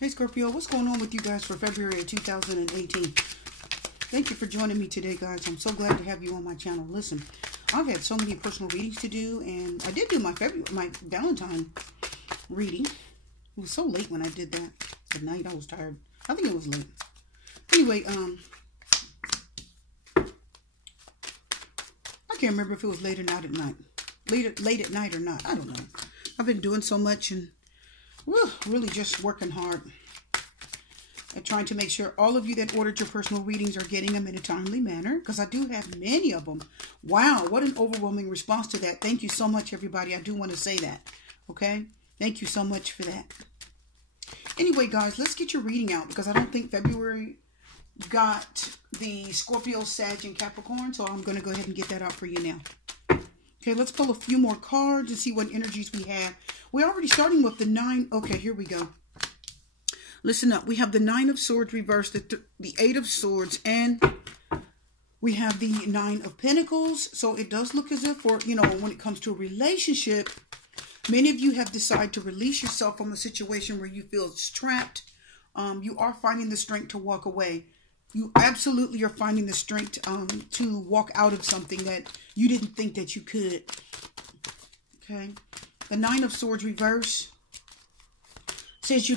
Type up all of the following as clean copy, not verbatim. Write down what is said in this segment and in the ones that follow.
Hey Scorpio, what's going on with you guys for February of 2018? Thank you for joining me today, guys. I'm so glad to have you on my channel. Listen, I've had so many personal readings to do, and I did do my Valentine reading. It was so late when I did that. At night, I was tired. I think it was late. Anyway, I can't remember if it was late or not at night. Late at night or not. I don't know. I've been doing so much and really just working hard at trying to make sure all of you that ordered your personal readings are getting them in a timely manner, because I do have many of them. Wow, what an overwhelming response to that. Thank you so much, everybody. I do want to say that. Okay? Thank you so much for that. Anyway, guys, let's get your reading out, because I don't think February got the Scorpio, Sag, and Capricorn, so I'm going to go ahead and get that out for you now. Okay, let's pull a few more cards and see what energies we have. We're already starting with the 9. Okay, here we go. Listen up. We have the 9 of Swords reversed, the 8 of Swords, and we have the 9 of Pentacles. So it does look as if, when it comes to a relationship, many of you have decided to release yourself from a situation where you feel trapped. You are finding the strength to walk away. You absolutely are finding the strength to walk out of something that you didn't think that you could. Okay. The 9 of Swords reverse says you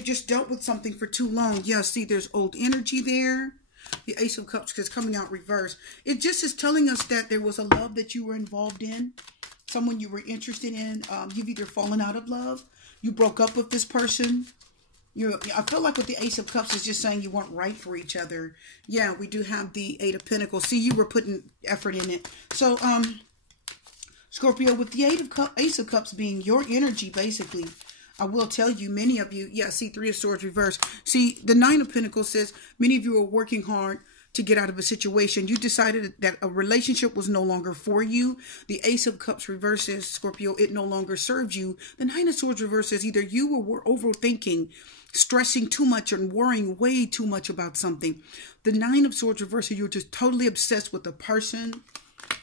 just dealt with something for too long. Yeah, see, there's old energy there. The Ace of Cups is coming out reverse. It just is telling us that there was a love that you were involved in. Someone you were interested in. You've either fallen out of love. You broke up with this person. I feel like with the Ace of Cups is just saying you weren't right for each other. Yeah, we do have the 8 of Pentacles. See, you were putting effort in it. So, Scorpio, with the Ace of Cups being your energy, basically, I will tell you, many of you, yeah, see, 3 of Swords reverse. See, the 9 of Pentacles says many of you are working hard to get out of a situation. You decided that a relationship was no longer for you. The Ace of Cups reverses, Scorpio, it no longer serves you. The 9 of Swords reverses, either you were overthinking, stressing too much, and worrying way too much about something. The 9 of Swords reverses, you're just totally obsessed with a person,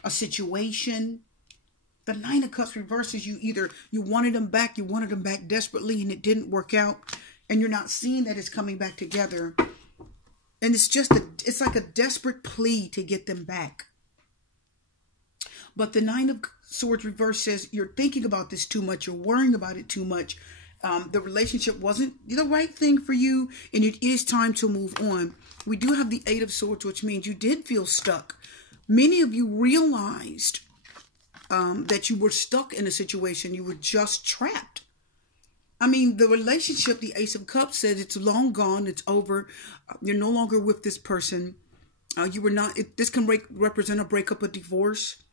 a situation. The 9 of Cups reverses, you wanted them back desperately, and it didn't work out, and you're not seeing that it's coming back together. And it's like a desperate plea to get them back. But the 9 of Swords reverse says you're thinking about this too much. You're worrying about it too much. The relationship wasn't the right thing for you, and it is time to move on. We do have the 8 of Swords, which means you did feel stuck. Many of you realized that you were stuck in a situation. You were just trapped. I mean, the relationship, the Ace of Cups said it's long gone. It's over. You're no longer with this person. You were not. This can represent a breakup, a divorce,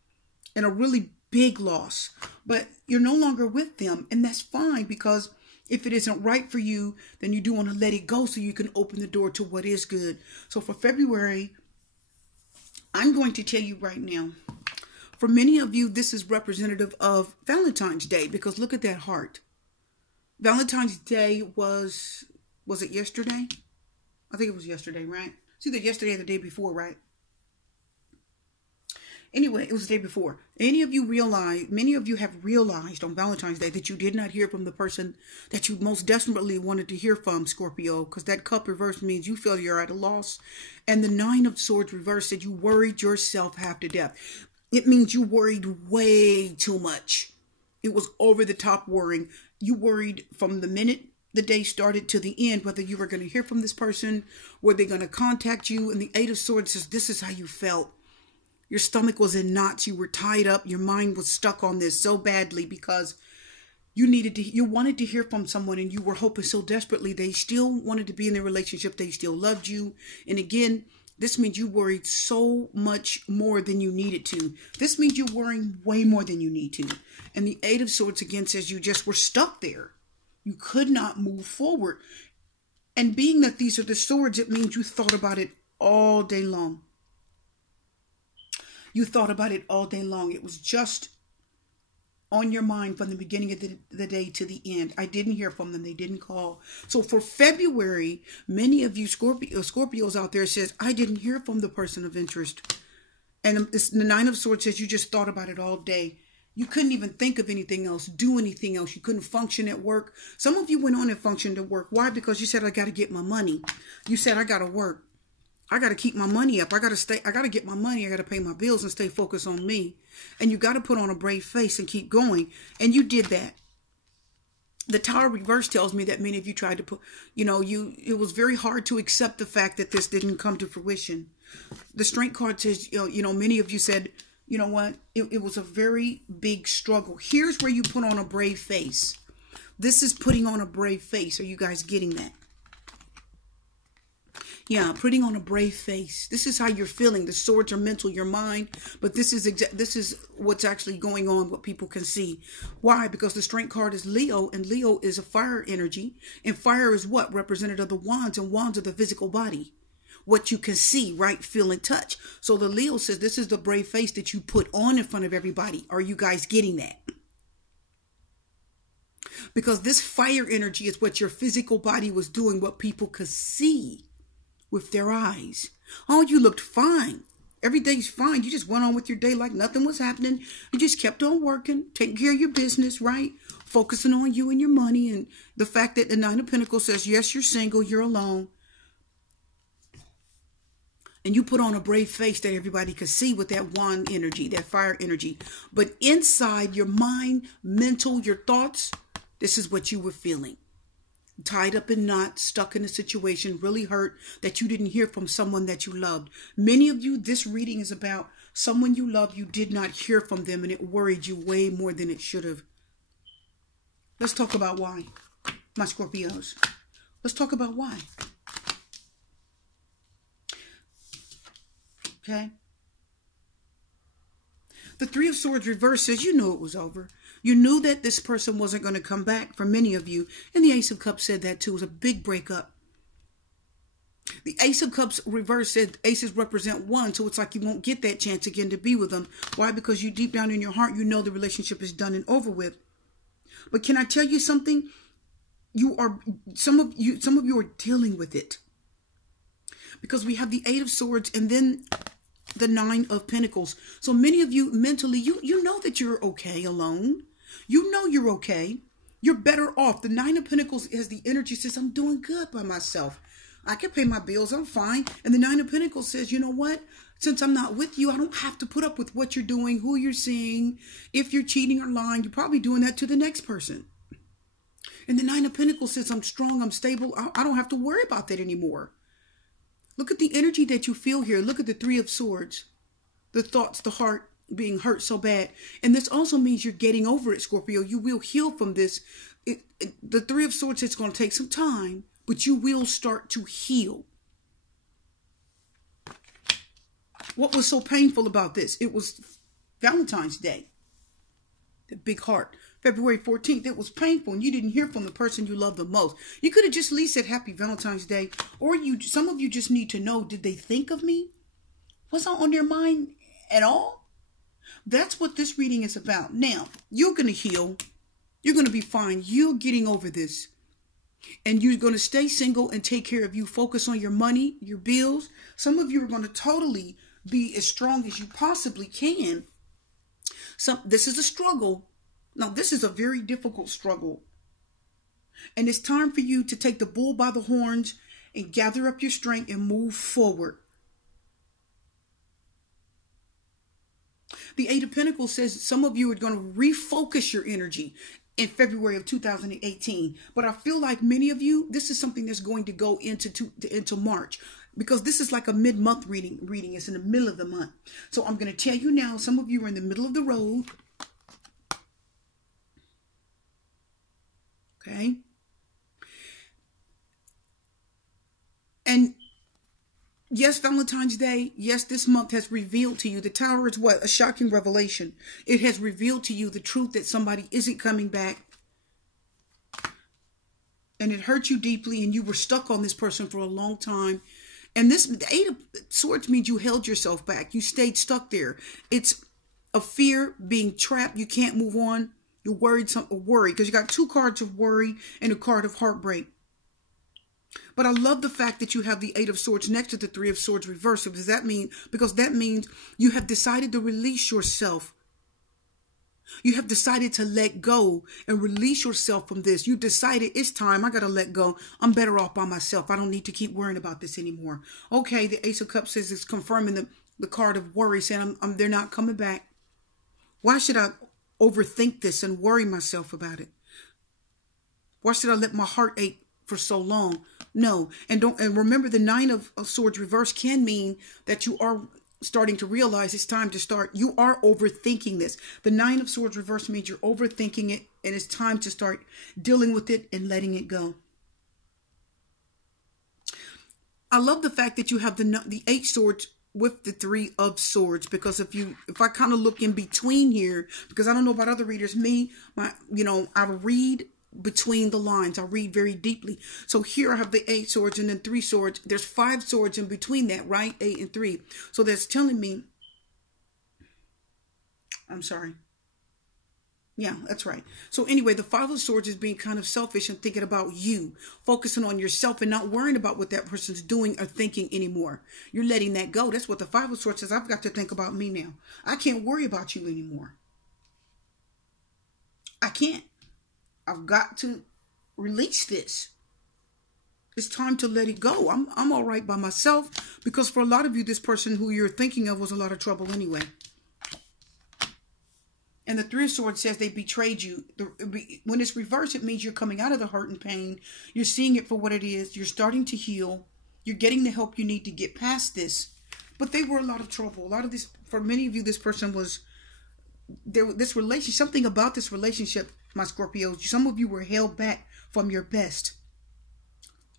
and a really big loss. But you're no longer with them, and that's fine, because if it isn't right for you, then you do want to let it go so you can open the door to what is good. So for February, I'm going to tell you right now, for many of you, this is representative of Valentine's Day, because look at that heart. Valentine's Day was it yesterday? I think it was yesterday, right? It's either yesterday or the day before, right? Anyway, it was the day before. Many of you have realized on Valentine's Day that you did not hear from the person that you most desperately wanted to hear from, Scorpio, because that cup reverse means you feel you're at a loss. And the 9 of Swords reverse said you worried yourself half to death. It means you worried way too much. It was over the top worrying. You worried from the minute the day started to the end, whether you were going to hear from this person, were they going to contact you. And the 8 of Swords says this is how you felt. Your stomach was in knots. You were tied up. Your mind was stuck on this so badly because you wanted to hear from someone, and you were hoping so desperately. They still wanted to be in their relationship. They still loved you. And again, this means you worried so much more than you needed to. This means you're worrying way more than you need to. And the 8 of Swords again says you just were stuck there. You could not move forward. And being that these are the swords, it means you thought about it all day long. You thought about it all day long. It was just on your mind from the beginning of the day to the end. I didn't hear from them. They didn't call. So for February, many of you Scorpios out there says, I didn't hear from the person of interest. And the 9 of Swords says you just thought about it all day. You couldn't even think of anything else, do anything else. You couldn't function at work. Some of you went on and functioned at work. Why? Because you said, I got to get my money. You said, I got to work. I got to keep my money up. I got to get my money. I got to pay my bills and stay focused on me. And you got to put on a brave face and keep going. And you did that. The Tower reverse tells me that many of you tried to put, it was very hard to accept the fact that this didn't come to fruition. The Strength card says, many of you said, you know what? It was a very big struggle. Here's where you put on a brave face. This is putting on a brave face. Are you guys getting that? Yeah, putting on a brave face. This is how you're feeling. The swords are mental, your mind. But this is what's actually going on, what people can see. Why? Because the Strength card is Leo, and Leo is a fire energy. And fire is what? Representative of the wands, and wands are the physical body. What you can see, right, feel, and touch. So the Leo says this is the brave face that you put on in front of everybody. Are you guys getting that? Because this fire energy is what your physical body was doing, what people could see with their eyes. Oh, you looked fine. Everything's fine. You just went on with your day like nothing was happening. You just kept on working, taking care of your business, right? Focusing on you and your money. And the fact that the Nine of Pentacles says, yes, you're single, you're alone. And you put on a brave face that everybody could see with that wand energy, that fire energy. But inside your mind, mental, your thoughts, this is what you were feeling. Tied up in knots, stuck in a situation, really hurt that you didn't hear from someone that you loved. Many of you, this reading is about someone you love, you did not hear from them, and it worried you way more than it should have. Let's talk about why, my Scorpios. Let's talk about why. Okay. The Three of Swords reverse says you knew it was over. You knew that this person wasn't going to come back for many of you. And the Ace of Cups said that too. It was a big breakup. The Ace of Cups reverse said aces represent one. So it's like you won't get that chance again to be with them. Why? Because you deep down in your heart, you know the relationship is done and over with. But can I tell you something? Some of you are dealing with it. Because we have the Eight of Swords and then the Nine of Pentacles. So many of you mentally, you know that you're okay alone. You know you're okay. You're better off. The Nine of Pentacles has the energy, says, I'm doing good by myself. I can pay my bills. I'm fine. And the Nine of Pentacles says, you know what? Since I'm not with you, I don't have to put up with what you're doing, who you're seeing. If you're cheating or lying, you're probably doing that to the next person. And the Nine of Pentacles says, I'm strong, I'm stable. I don't have to worry about that anymore. Look at the energy that you feel here. Look at the Three of Swords. The thoughts, the heart being hurt so bad. And this also means you're getting over it, Scorpio. You will heal from this. The Three of Swords, it's going to take some time, but you will start to heal. What was so painful about this? It was Valentine's Day. The big heart. February 14th, it was painful and you didn't hear from the person you love the most. You could have just at least said Happy Valentine's Day. Or some of you just need to know, did they think of me? Was I on their mind at all? That's what this reading is about. Now, you're going to heal. You're going to be fine. You're getting over this. And you're going to stay single and take care of you. Focus on your money, your bills. Some of you are going to totally be as strong as you possibly can. This is a struggle. Now, this is a very difficult struggle. And it's time for you to take the bull by the horns and gather up your strength and move forward. The Eight of Pentacles says some of you are going to refocus your energy in February of 2018. But I feel like many of you, this is something that's going to go into March. Because this is like a mid-month reading. It's in the middle of the month. So I'm going to tell you now, some of you are in the middle of the road. Okay. And yes, Valentine's Day, yes, this month has revealed to you. The Tower is what? A shocking revelation. It has revealed to you the truth that somebody isn't coming back. And it hurt you deeply and you were stuck on this person for a long time. And the Eight of Swords means you held yourself back. You stayed stuck there. It's a fear, being trapped. You can't move on. You're worried, because you got two cards of worry and a card of heartbreak. But I love the fact that you have the Eight of Swords next to the Three of Swords reverse. What does that mean? Because that means you have decided to release yourself You have decided to let go and release yourself from this. You decided it's time. I got to let go. I'm better off by myself. I don't need to keep worrying about this anymore. Okay, the Ace of Cups says it's confirming the card of worry, saying they're not coming back. Why should I overthink this and worry myself about it? Why should I let my heart ache for so long? No. And remember, the Nine of Swords reverse can mean that you are starting to realize it's time to start. You are overthinking this. The Nine of Swords reverse means you're overthinking it, and it's time to start dealing with it and letting it go. I love the fact that you have the Eight Swords with the Three of Swords, because if I kind of look in between here, because I don't know about other readers, I read between the lines. I read very deeply. So here I have the Eight Swords and then Three Swords. There's 5 swords in between that, right? 8 and 3. So that's telling me, I'm sorry. Yeah, that's right. So anyway, the Five of Swords is being kind of selfish and thinking about you, focusing on yourself and not worrying about what that person's doing or thinking anymore. You're letting that go. That's what the Five of Swords says. I've got to think about me now. I can't worry about you anymore. I can't. I've got to release this. It's time to let it go. I'm all right by myself, because for a lot of you, this person who you're thinking of was a lot of trouble anyway. And the Three of Swords says they betrayed you. When it's reversed, it means you're coming out of the hurt and pain. You're seeing it for what it is. You're starting to heal. You're getting the help you need to get past this. But they were a lot of trouble. A lot of this, for many of you, this person was, this relationship, something about this relationship, my Scorpios, some of you were held back from your best.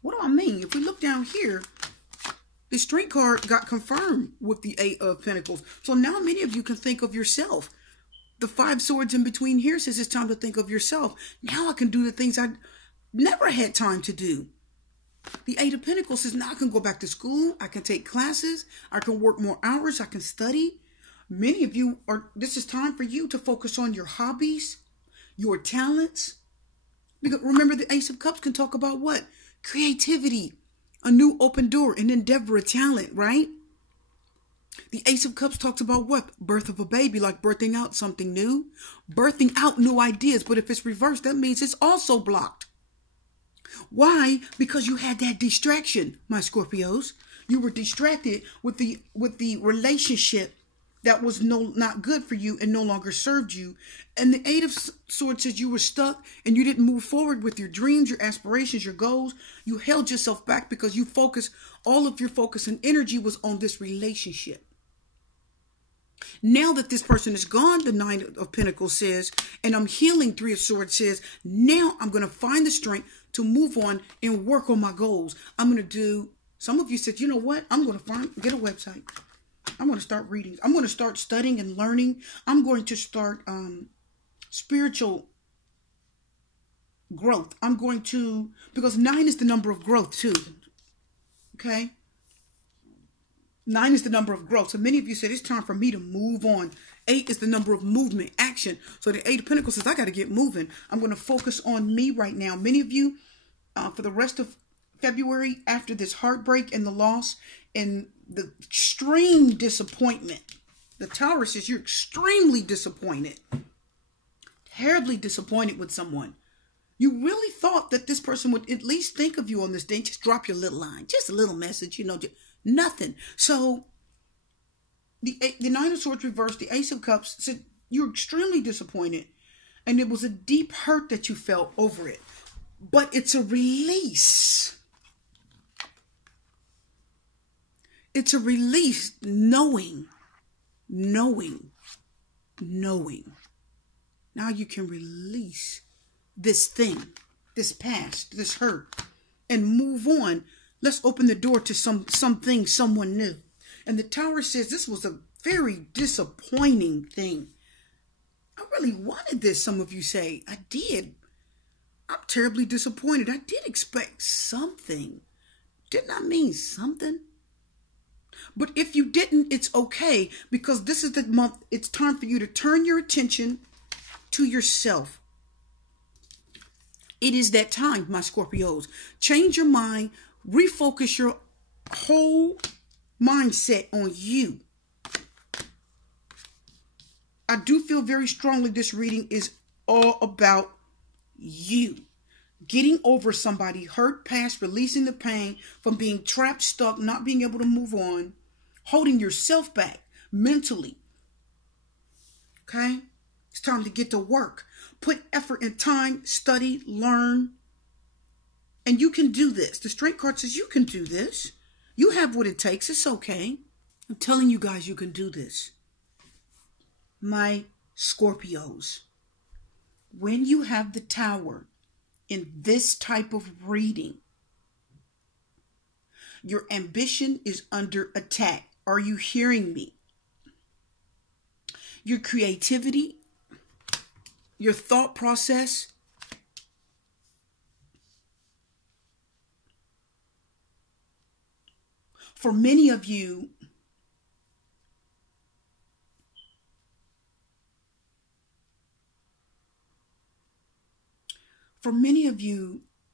What do I mean? If we look down here, the Strength card got confirmed with the Eight of Pentacles. So now many of you can think of yourself. The 5 swords in between here says it's time to think of yourself. Now I can do the things I never had time to do. The Eight of Pentacles says now I can go back to school. I can take classes. I can work more hours. I can study. Many of you this is time for you to focus on your hobbies, your talents. Because remember, the Ace of Cups can talk about what? Creativity, a new open door, an endeavor, a talent, right? The Ace of Cups talks about what? Birth of a baby, like birthing out something new, birthing out new ideas. But if it's reversed, that means it's also blocked. Why? Because you had that distraction, my Scorpios. You were distracted with the relationship that was not good for you and no longer served you. And the Eight of Swords says you were stuck and you didn't move forward with your dreams, your aspirations, your goals. You held yourself back because you focused, all of your focus and energy was on this relationship. Now that this person is gone, the Nine of Pentacles says, and I'm healing, Three of Swords says, now I'm going to find the strength to move on and work on my goals. I'm going to do, some of you said, you know what? I'm going to get a website. I'm going to start reading. I'm going to start studying and learning. I'm going to start spiritual growth. I'm going to, because 9 is the number of growth too. Okay? 9 is the number of growth. So many of you said it's time for me to move on. 8 is the number of movement, action. So the Eight of Pentacles says I got to get moving. I'm going to focus on me right now. Many of you, for the rest of February, after this heartbreak and the loss and the extreme disappointment, the Tower says you're extremely disappointed, terribly disappointed with someone. You really thought that this person would at least think of you on this day. Just drop your little line, just a little message, nothing. So the Nine of Swords reversed, the Ace of Cups said you're extremely disappointed, and it was a deep hurt that you felt over it. But it's a release. It's a release, knowing. Now you can release this thing, this past, this hurt, and move on. Let's open the door to something, someone new. And the Tower says this was a very disappointing thing. I really wanted this, some of you say. I did. I'm terribly disappointed. I did expect something. Didn't I mean something? But if you didn't, it's okay, because this is the month. It's time for you to turn your attention to yourself. It is that time, my Scorpios. Change your mind. Refocus your whole mindset on you. I do feel very strongly this reading is all about you. Getting over somebody, hurt past, releasing the pain from being trapped, stuck, not being able to move on, holding yourself back mentally. Okay? It's time to get to work. Put effort and time, study, learn. And you can do this. The Strength card says you can do this. You have what it takes. It's okay. I'm telling you guys you can do this. My Scorpios, when you have the Tower in this type of reading, your ambition is under attack. Are you hearing me? Your creativity, your thought process, for many of you,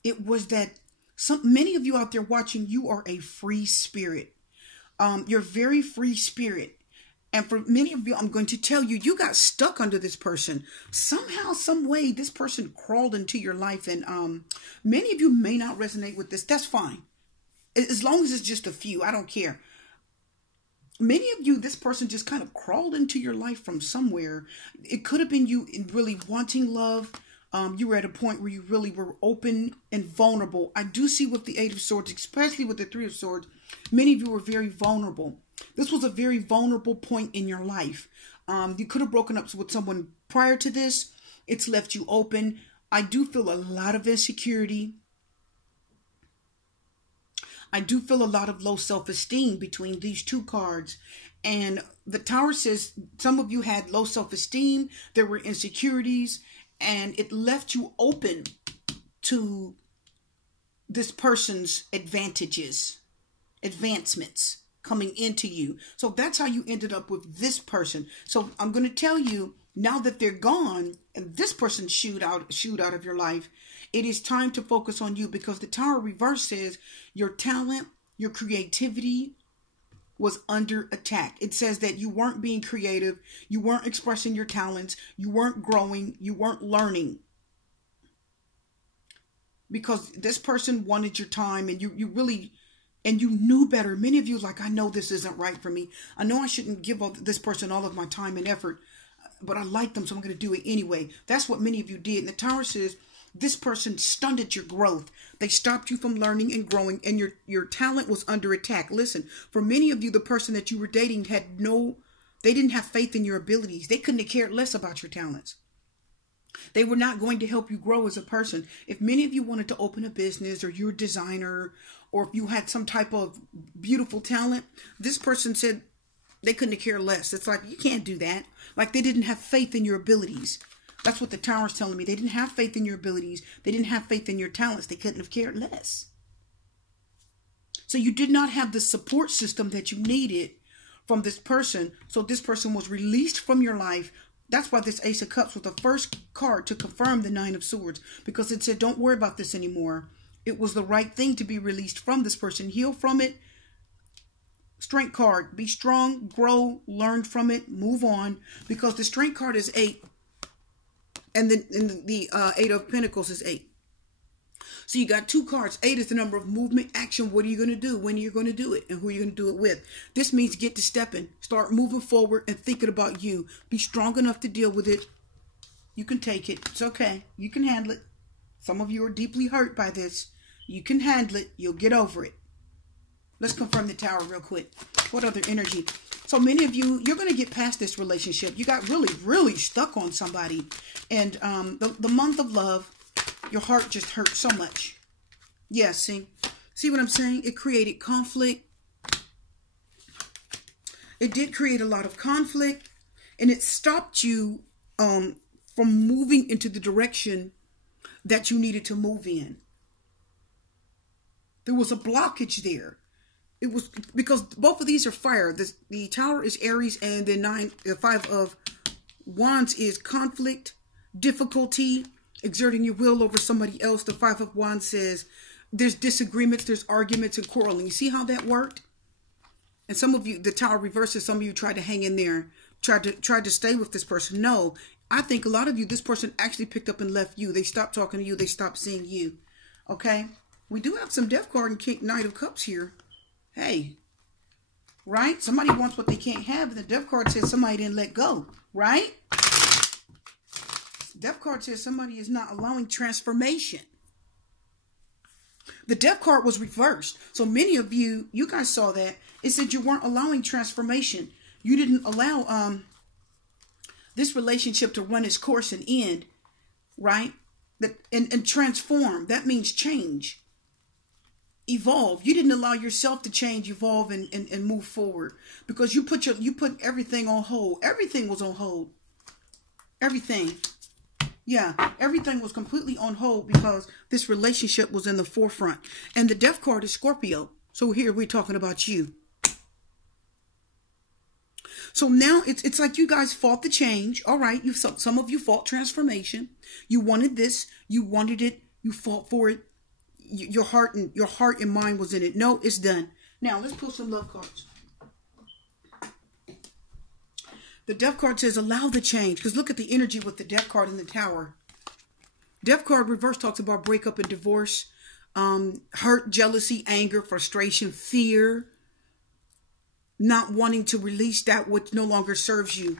it was that many of you out there watching, you are a free spirit. You're very free spirit. And for many of you, I'm going to tell you, you got stuck under this person. Somehow, some way, this person crawled into your life. And many of you may not resonate with this. That's fine. As long as it's just a few, I don't care. Many of you, this person just kind of crawled into your life from somewhere. It could have been you really wanting love. You were at a point where you really were open and vulnerable. I do see with the Eight of Swords, especially with the Three of Swords, many of you were very vulnerable. This was a very vulnerable point in your life. You could have broken up with someone prior to this. It's left you open. I do feel a lot of insecurity. I do feel a lot of low self-esteem between these two cards. And the Tower says some of you had low self-esteem. There were insecurities. And it left you open to this person's advantagements coming into you. So that's how you ended up with this person. So I'm going to tell you, now that they're gone and this person shooed out of your life, it is time to focus on you, because the Tower reverse says your talent, your creativity was under attack. It says that you weren't being creative, you weren't expressing your talents, you weren't growing, you weren't learning. Because this person wanted your time, and you knew better. Many of you like, I know this isn't right for me. I know I shouldn't give this person all of my time and effort, but I like them, so I'm going to do it anyway. That's what many of you did. And the Tower says this person stunted your growth. They stopped you from learning and growing, and your talent was under attack. Listen, for many of you, the person that you were dating they didn't have faith in your abilities. They couldn't have cared less about your talents. They were not going to help you grow as a person. If many of you wanted to open a business, or you're a designer, or if you had some type of beautiful talent, this person said they couldn't have cared less. It's like, you can't do that. Like, they didn't have faith in your abilities. That's what the Tower is telling me. They didn't have faith in your abilities. They didn't have faith in your talents. They couldn't have cared less. So you did not have the support system that you needed from this person. So this person was released from your life. That's why this Ace of Cups was the first card to confirm the Nine of Swords, because it said, don't worry about this anymore. It was the right thing to be released from this person. Heal from it. Strength card. Be strong, grow, learn from it, move on. Because the Strength card is 8. And then the Eight of Pentacles is 8. So you got two cards. 8 is the number of movement, action. What are you going to do? When are you going to do it? And who are you going to do it with? This means get to stepping. Start moving forward and thinking about you. Be strong enough to deal with it. You can take it. It's okay. You can handle it. Some of you are deeply hurt by this. You can handle it. You'll get over it. Let's confirm the Tower real quick. What other energy? So many of you, you're going to get past this relationship. You got really, really stuck on somebody. And the month of love, your heart just hurt so much. Yeah, see what I'm saying? It created conflict. It did create a lot of conflict. And it stopped you from moving into the direction that you needed to move in. There was a blockage there. It was because both of these are fire. The Tower is Aries, and the 5 of Wands is conflict, difficulty, exerting your will over somebody else. The 5 of Wands says there's disagreements, there's arguments and quarreling. You see how that worked? And some of you, the Tower reverses, some of you tried to hang in there tried to stay with this person. No, I think a lot of you, this person actually picked up and left you. They stopped talking to you. They stopped seeing you. Okay? We do have some Death card and King, Knight of Cups here. Hey. Right? Somebody wants what they can't have. And the Death card says somebody didn't let go. Right? Death card says somebody is not allowing transformation. The Death card was reversed. So many of you, you guys saw that. It said you weren't allowing transformation. You didn't allow this relationship to run its course and end, right? And transform. That means change. Evolve. You didn't allow yourself to change, evolve, and move forward. Because you put everything on hold. Everything was on hold. Everything. Yeah, everything was completely on hold because this relationship was in the forefront. And the Death card is Scorpio. So here we're talking about you. So now it's like you guys fought the change. All right, some of you fought transformation. You wanted this. You wanted it. You fought for it. Your heart and mind was in it. No, it's done. Now let's pull some love cards. The Death card says allow the change. Because look at the energy with the Death card in the Tower. Death card reverse talks about breakup and divorce. Hurt, jealousy, anger, frustration, fear. Not wanting to release that which no longer serves you.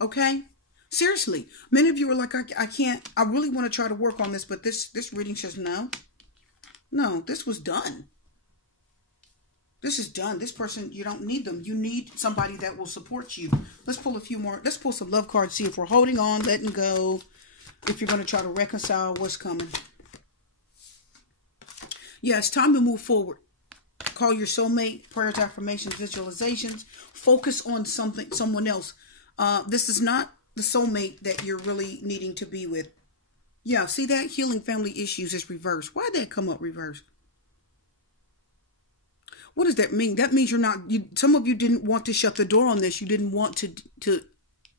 Okay? Seriously. Many of you are like, I can't. I really want to try to work on this. But this reading says no. No, this was done. This is done. This person, you don't need them. You need somebody that will support you. Let's pull a few more. Let's pull some love cards. See if we're holding on, letting go. If you're going to try to reconcile what's coming. Yeah, it's time to move forward. Call your soulmate. Prayers, affirmations, visualizations. Focus on someone else. This is not the soulmate that you're really needing to be with. Yeah, see that? Healing family issues is reversed. Why did that come up reversed? What does that mean? That means some of you didn't want to shut the door on this. You didn't want to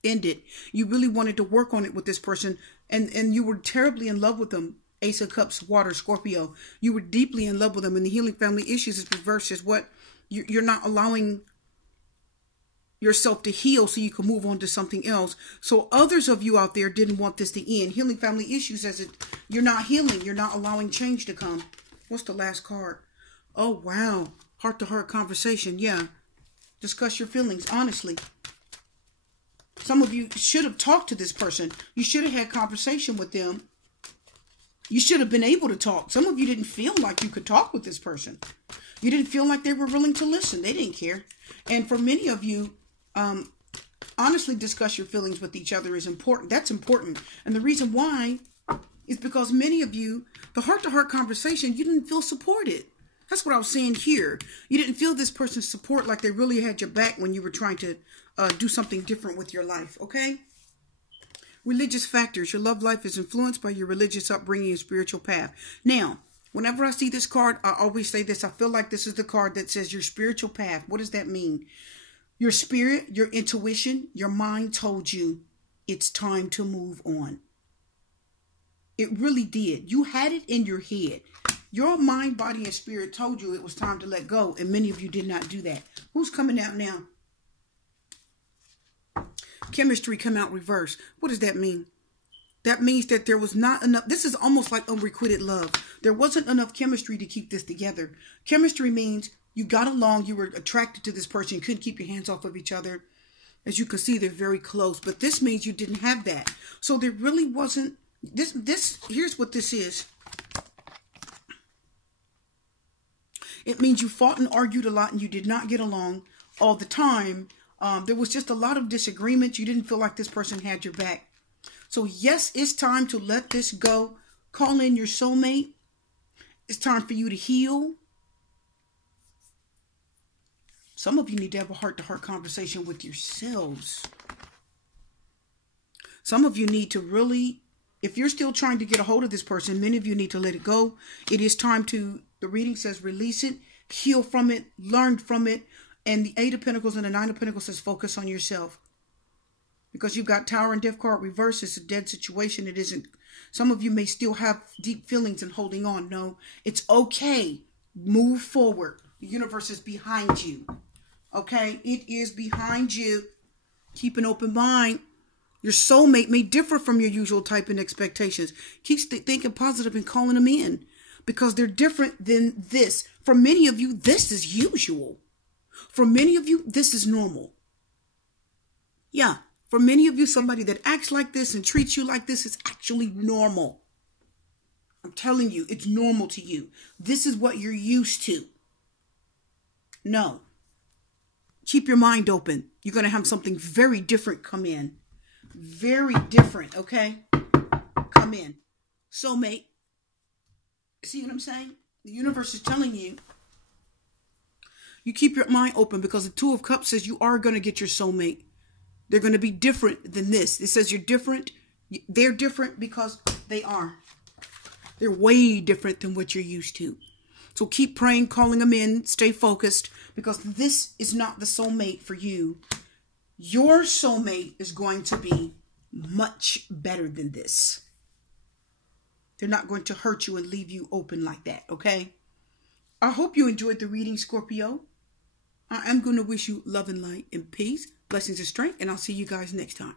end it. You really wanted to work on it with this person. And you were terribly in love with them. Ace of Cups, water, Scorpio. You were deeply in love with them. And the healing family issues is reversed. Is what you're not allowing yourself to heal so you can move on to something else. So others of you out there didn't want this to end. Healing family issues says you're not healing. You're not allowing change to come. What's the last card? Oh, wow. Heart-to-heart conversation. Yeah. Discuss your feelings honestly. Some of you should have talked to this person. You should have had conversation with them. You should have been able to talk. Some of you didn't feel like you could talk with this person. You didn't feel like they were willing to listen. They didn't care. And for many of you, honestly discuss your feelings with each other is important. That's important. And the reason why is because many of you, the heart-to-heart conversation, you didn't feel supported. That's what I was saying here. You didn't feel this person's support like they really had your back when you were trying to do something different with your life, okay? Religious factors. Your love life is influenced by your religious upbringing and spiritual path. Now, whenever I see this card, I always say this. I feel like this is the card that says your spiritual path. What does that mean? Your spirit, your intuition, your mind told you it's time to move on. It really did. You had it in your head. Your mind, body, and spirit told you it was time to let go, and many of you did not do that. Who's coming out now? Chemistry come out reverse. What does that mean? That means that there was not enough. This is almost like unrequited love. There wasn't enough chemistry to keep this together. Chemistry means you got along, you were attracted to this person, you couldn't keep your hands off of each other. As you can see, they're very close. But this means you didn't have that. So there really wasn't. Here's what this is. It means you fought and argued a lot and you did not get along all the time. There was just a lot of disagreements. You didn't feel like this person had your back. So yes, it's time to let this go. Call in your soulmate. It's time for you to heal. Some of you need to have a heart-to-heart conversation with yourselves. Some of you need to really, if you're still trying to get a hold of this person, many of you need to let it go. It is time to, the reading says release it, heal from it, learn from it. And the 8 of Pentacles and the 9 of Pentacles says focus on yourself. Because you've got Tower and Death card reverse. It's a dead situation. It isn't. Some of you may still have deep feelings and holding on. No, it's okay. Move forward. The universe is behind you. Okay? It is behind you. Keep an open mind. Your soulmate may differ from your usual type and expectations. Keep thinking positive and calling them in because they're different than this. For many of you, this is usual. For many of you, this is normal. Yeah, for many of you, somebody that acts like this and treats you like this is actually normal. I'm telling you, it's normal to you. This is what you're used to. No. Keep your mind open. You're going to have something very different come in. Very different, okay? Come in. Soulmate. See what I'm saying? The universe is telling you. You keep your mind open because the Two of Cups says you are going to get your soulmate. They're going to be different than this. It says you're different. They're different because they are. They're way different than what you're used to. So keep praying, calling them in, stay focused because this is not the soulmate for you. Your soulmate is going to be much better than this. They're not going to hurt you and leave you open like that, okay? I hope you enjoyed the reading, Scorpio. I am going to wish you love and light and peace, blessings and strength, and I'll see you guys next time.